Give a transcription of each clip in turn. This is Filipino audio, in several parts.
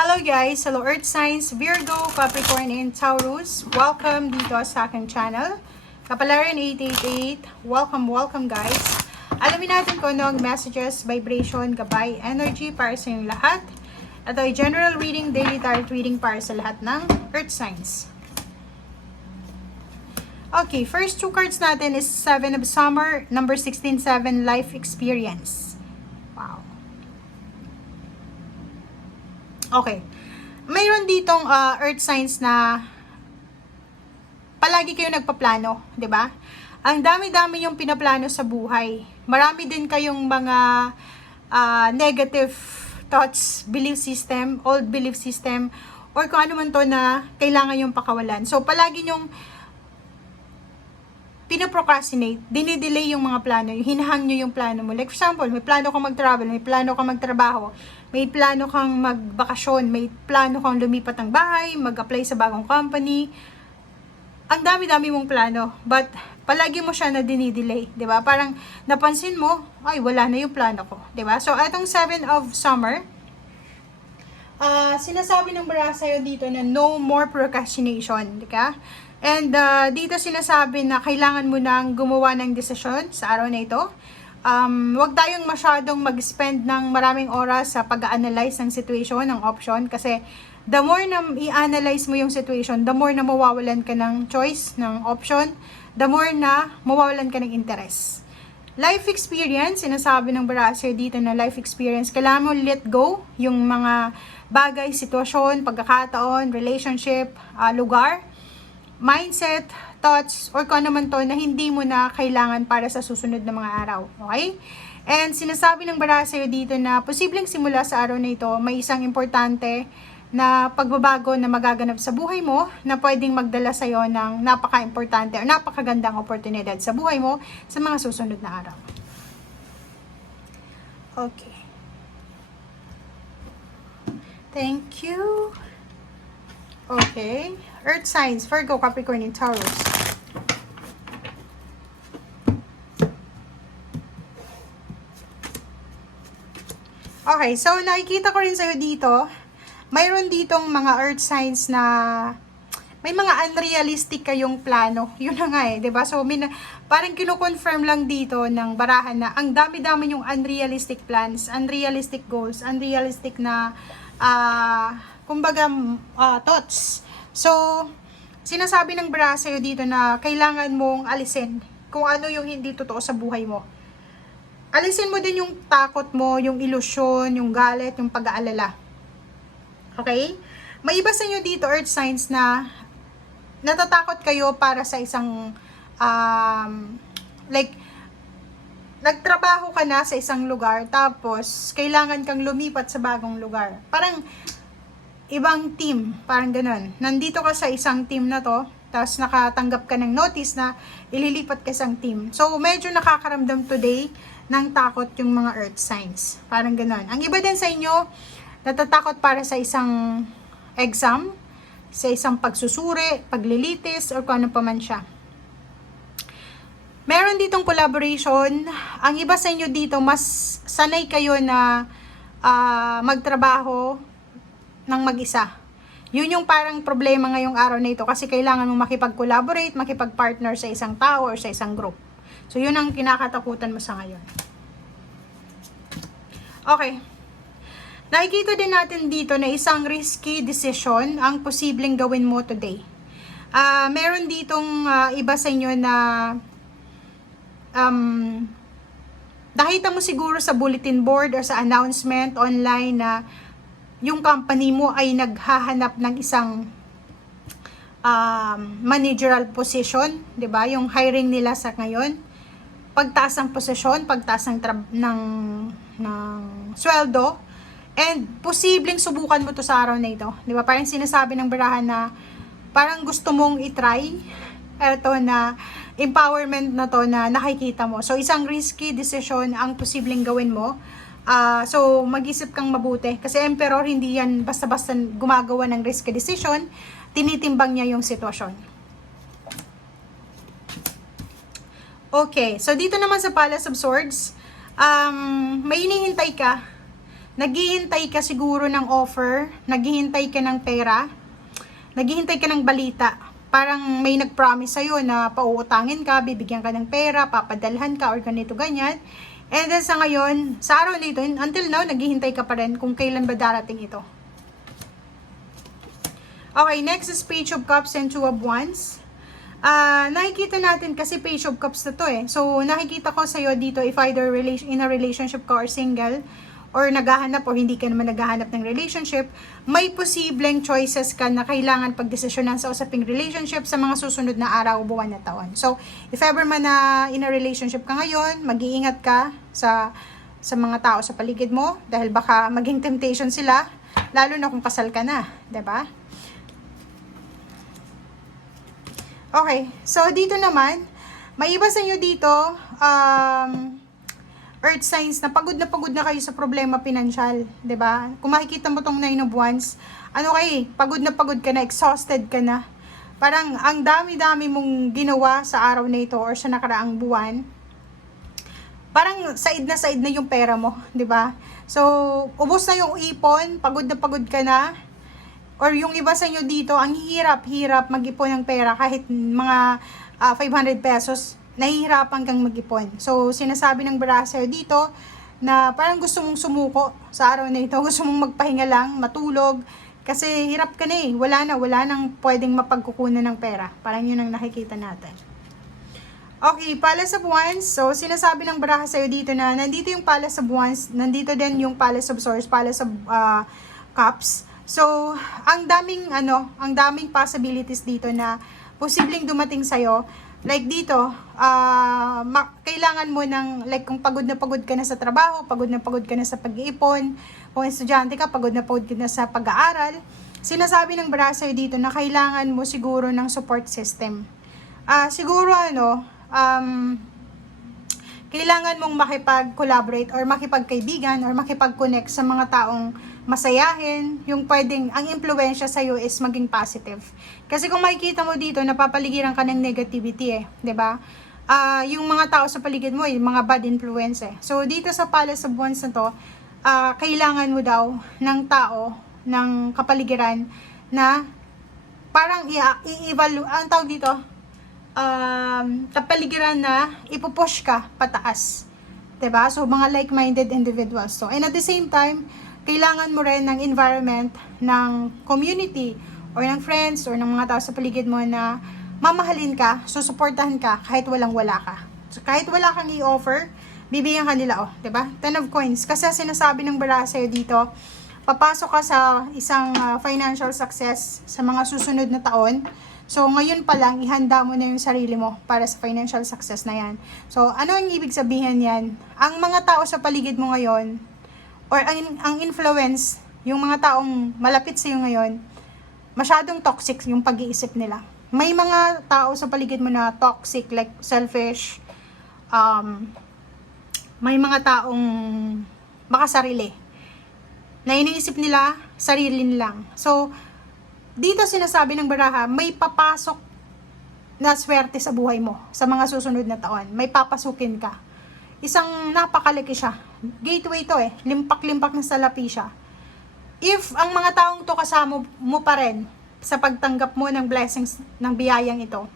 Hello guys! Hello Earth Signs, Virgo, Capricorn, and Taurus. Welcome dito sa aking channel. Kapalaran 888. Welcome guys. Alamin natin kung ano ang messages, vibration, gabay, energy para sa inyong lahat. Ito ay general reading, daily tarot reading para sa lahat ng Earth Signs. Okay, first two cards natin is 7 of Summer, number 16, 7, Life Experience. Wow. Okay. Mayroon ditong earth signs na palagi kayo nagpaplano, 'di ba? Ang dami-dami yung pinaplano sa buhay. Marami din kayong mga negative thoughts, belief system, old belief system, or kung ano man to na kailangan yung pakawalan. So, palagi yung pinaprocrastinate, dinidelay yung mga plano, yung hinahang nyo yung plano mo. Like for example, may plano kang mag-travel, may plano kang magtrabaho, may plano kang magbakasyon, may plano kang lumipat ng bahay, mag-apply sa bagong company. Ang dami-dami mong plano, but palagi mo siya na dinidelay, di ba? Parang napansin mo, ay wala na yung plano ko, di ba? So, itong 7 of Summer, sinasabi ng bara sa'yo dito na no more procrastination, di ka? And dito sinasabi na kailangan mo nang gumawa ng desisyon sa araw na ito. Huwag tayong masyadong mag-spend ng maraming oras sa pag-analyze ng situation, ng option. Kasi the more na i-analyze mo yung situation, the more na mawawalan ka ng choice, ng option, the more na mawawalan ka ng interest. Life experience, sinasabi ng Barasir dito na life experience, kailangan mo let go yung mga bagay, sitwasyon, pagkakataon, relationship, lugar, mindset, thoughts, or kung ano man to na hindi mo na kailangan para sa susunod na mga araw. Okay? And sinasabi ng bara sa'yo dito na posibleng simula sa araw na ito, may isang importante na pagbabago na magaganap sa buhay mo na pwedeng magdala sa'yo ng napaka-importante o napakagandang oportunidad sa buhay mo sa mga susunod na araw. Okay. Thank you. Okay. Earth signs, Virgo, Capricorn, and Taurus. Okay, so nakikita ko rin sa'yo dito, mayroon ditong mga earth signs na may mga unrealistic kayong plano. Yun na nga eh, 'di ba? So parang kino-confirm lang dito ng barahan na ang dami-dami yung unrealistic plans, unrealistic goals, unrealistic na kumbaga thoughts. So, sinasabi ng bara sa'yo dito na kailangan mong alisin kung ano yung hindi totoo sa buhay mo. Alisin mo din yung takot mo, yung ilusyon, yung galit, yung pag-aalala. Okay? May iba sa inyo dito, earth signs, na natatakot kayo para sa isang like nagtrabaho ka na sa isang lugar tapos kailangan kang lumipat sa bagong lugar. Parang ibang team, parang ganun. Nandito ka sa isang team na to, tapos nakatanggap ka ng notice na ililipat ka sa isang team. So, medyo nakakaramdam today ng takot yung mga earth signs. Parang ganun. Ang iba din sa inyo, natatakot para sa isang exam, sa isang pagsusuri, paglilitis, or kung ano pa man siya. Meron ditong collaboration. Ang iba sa inyo dito, mas sanay kayo na magtrabaho ng mag-isa. Yun yung parang problema ngayong araw na ito kasi kailangan mong makipag-collaborate, makipag-partner sa isang tao or sa isang group. So, yun ang kinakatakutan mo sa ngayon. Okay. Nakikita din natin dito na isang risky decision ang posibleng gawin mo today. Meron ditong iba sa inyo na nakita mo siguro sa bulletin board or sa announcement online na yung company mo ay naghahanap ng isang managerial position, 'di ba? Yung hiring nila sa ngayon, pagtaas ng posisyon, pagtaas ng sweldo, and posibleng subukan mo to sa araw na ito, 'di ba? Parang sinasabi ng barahan na parang gusto mong i-try ito na empowerment na to na nakikita mo. So, isang risky decision ang posibleng gawin mo. So, mag-isip kang mabuti. Kasi Emperor, hindi yan basta-basta gumagawa ng risky decision. Tinitimbang niya yung sitwasyon. Okay. So, dito naman sa Palace of Swords, may hinihintay ka naghihintay ka siguro ng offer, naghihintay ka ng pera, naghihintay ka ng balita. Parang may nag-promise sa'yo na pauutangin ka, bibigyan ka ng pera, papadalhan ka, or ganito, ganyan. And then sa ngayon, sa araw na ito, until now, naghihintay ka pa rin kung kailan ba darating ito. Okay, next is Page of Cups and Two of Wands. Nakikita natin kasi Page of Cups na to eh. So, nakikita ko sa'yo dito if either in a relationship ka or single, or naghahanap or hindi ka naman naghahanap ng relationship, may posibleng choices ka na kailangan pagdesisyonan sa usaping relationship sa mga susunod na araw, buwan at taon. So, if ever man na in a relationship ka ngayon, mag-iingat ka sa mga tao sa paligid mo dahil baka maging temptation sila, lalo na kung kasal ka na, 'di ba? Okay, so dito naman, may iba sa inyo dito, earth signs na pagod na kayo sa problema pinansyal, 'di ba? Kung makikita mo tong 9 of Wands, pagod na ka na, exhausted ka na. Parang ang dami-dami mong ginawa sa araw na ito or sa nakaraang buwan. Parang said na yung pera mo, 'di ba? So, ubos na yung ipon, pagod ka na. Or yung iba sa inyo dito, ang hirap mag-ipon ng pera kahit mga 500 pesos. Nahihirapan kang mag-ipon. So, sinasabi ng Brasser dito na parang gusto mong sumuko sa araw na ito. Gusto mong magpahinga lang, matulog. Kasi hirap ka na eh. Wala nang pwedeng mapagkukunan ng pera. Parang yun ang nakikita natin. Okay, Palace of Wands. So, sinasabi ng Brasser dito na nandito yung Palace of Wands. Nandito din yung Palace of Swords, Palace of Cups. So, ang daming possibilities dito na posibleng dumating sa'yo. Like dito, kailangan mo ng, like kung pagod ka na sa trabaho, pagod ka na sa pag-iipon, kung estudyante ka, pagod ka na sa pag-aaral, sinasabi ng Brasser dito na kailangan mo siguro ng support system. Siguro kailangan mong makipag-collaborate or makipagkaibigan or makipag-connect sa mga taong masayahin, yung pwedeng, ang impluensya sa'yo is maging positive. Kasi kung makikita mo dito, napapaligiran ka ng negativity eh, 'di ba? Yung mga tao sa paligid mo, yung mga bad influence eh. So, dito sa Palace of Wands na to, kailangan mo daw ng tao, ng kapaligiran, na parang i-evaluate, ang tawag dito, kapaligiran na ipupush ka pataas. 'Di ba? So, mga like-minded individuals. So, and at the same time, kailangan mo rin ng environment, ng community, or ng friends, or ng mga tao sa paligid mo na mamahalin ka, susuportahan ka, kahit walang-wala ka. So, kahit wala kang i-offer, bibigyan ka nila, diba? 10 of Coins. Kasi sinasabi ng Brasser dito, papasok ka sa isang financial success sa mga susunod na taon. So, ngayon pa lang, ihanda mo na yung sarili mo para sa financial success na yan. So, ano ang ibig sabihin yan? Ang mga tao sa paligid mo ngayon, or ang influence, yung mga taong malapit sa iyo ngayon, masyadong toxic yung pag-iisip nila. May mga tao sa paligid mo na toxic, like selfish, may mga taong makasarili, na iniisip nila, sarili nilang. So, dito sinasabi ng baraha, may papasok na swerte sa buhay mo, sa mga susunod na taon. May papasukin ka. Isang napakalaki siya. Gateway to eh. Limpak-limpak na salapi siya. If ang mga taong to kasama mo pa rin sa pagtanggap mo ng blessings ng biyayang ito,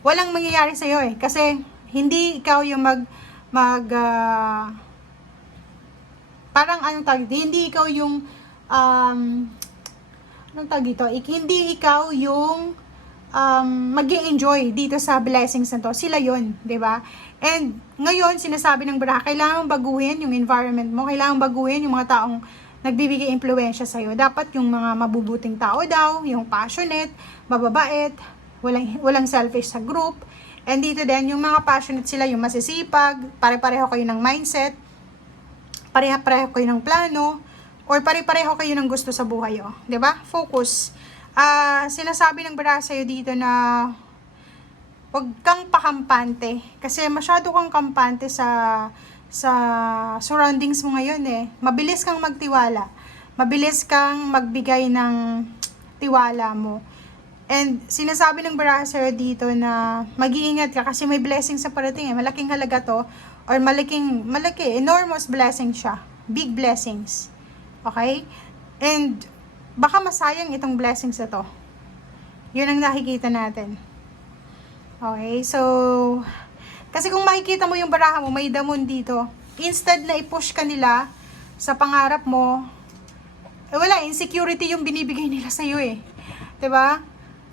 walang mangyayari sa'yo eh. Kasi hindi ikaw yung parang anong tawag dito? Hindi ikaw yung anong tawag dito? Hindi ikaw yung mag-enjoy dito sa blessings na to. Sila yun, 'di ba? And ngayon, sinasabi ng Baraha, kailangan baguhin yung environment mo, kailangan baguhin yung mga taong nagbibigay impluwensya sa'yo. Dapat yung mga mabubuting tao daw, yung passionate, mababait, walang selfish sa group. And dito din, yung mga passionate sila, yung masisipag, pare-pareho kayo ng mindset, pare-pareho kayo ng plano, or pare-pareho kayo ng gusto sa buhay, oh. 'Di ba? Focus. Sinasabi ng Baraha sa'yo dito na huwag kang pakampante kasi masyado kang kampante sa surroundings mo ngayon eh. Mabilis kang magtiwala. Mabilis kang magbigay ng tiwala mo. And sinasabi ng Brasser dito na mag-iingat ka kasi may blessing sa parating eh. Malaking halaga to or malaki, enormous blessing siya. Big blessings. Okay? And baka masayang itong blessings na to. Yun ang nakikita natin. Okay, so kasi kung makikita mo yung baraha mo, may damon dito. Instead na i-push ka nila sa pangarap mo, wala, insecurity yung binibigay nila sa'yo eh. 'Di ba?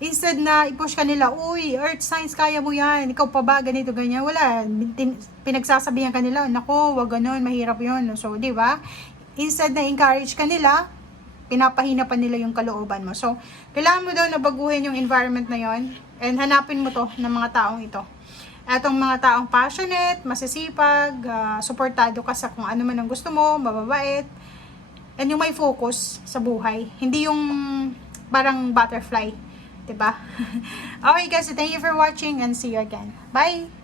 Instead na i-push ka nila, uy, earth signs, kaya mo yan, ikaw pa ba, ganito, ganyan. Wala, pinagsasabihan ka nila, nako, wag ganun, mahirap yun. So, 'di ba? Instead na encourage ka nila, pinapahina pa nila yung kalooban mo. So, kailangan mo daw na baguhin yung environment na yon and hanapin mo to ng mga taong ito. Etong mga taong passionate, masisipag, suportado ka sa kung ano man ang gusto mo, mababait, and yung may focus sa buhay. Hindi yung parang butterfly, 'di ba? Okay guys, so thank you for watching and see you again. Bye!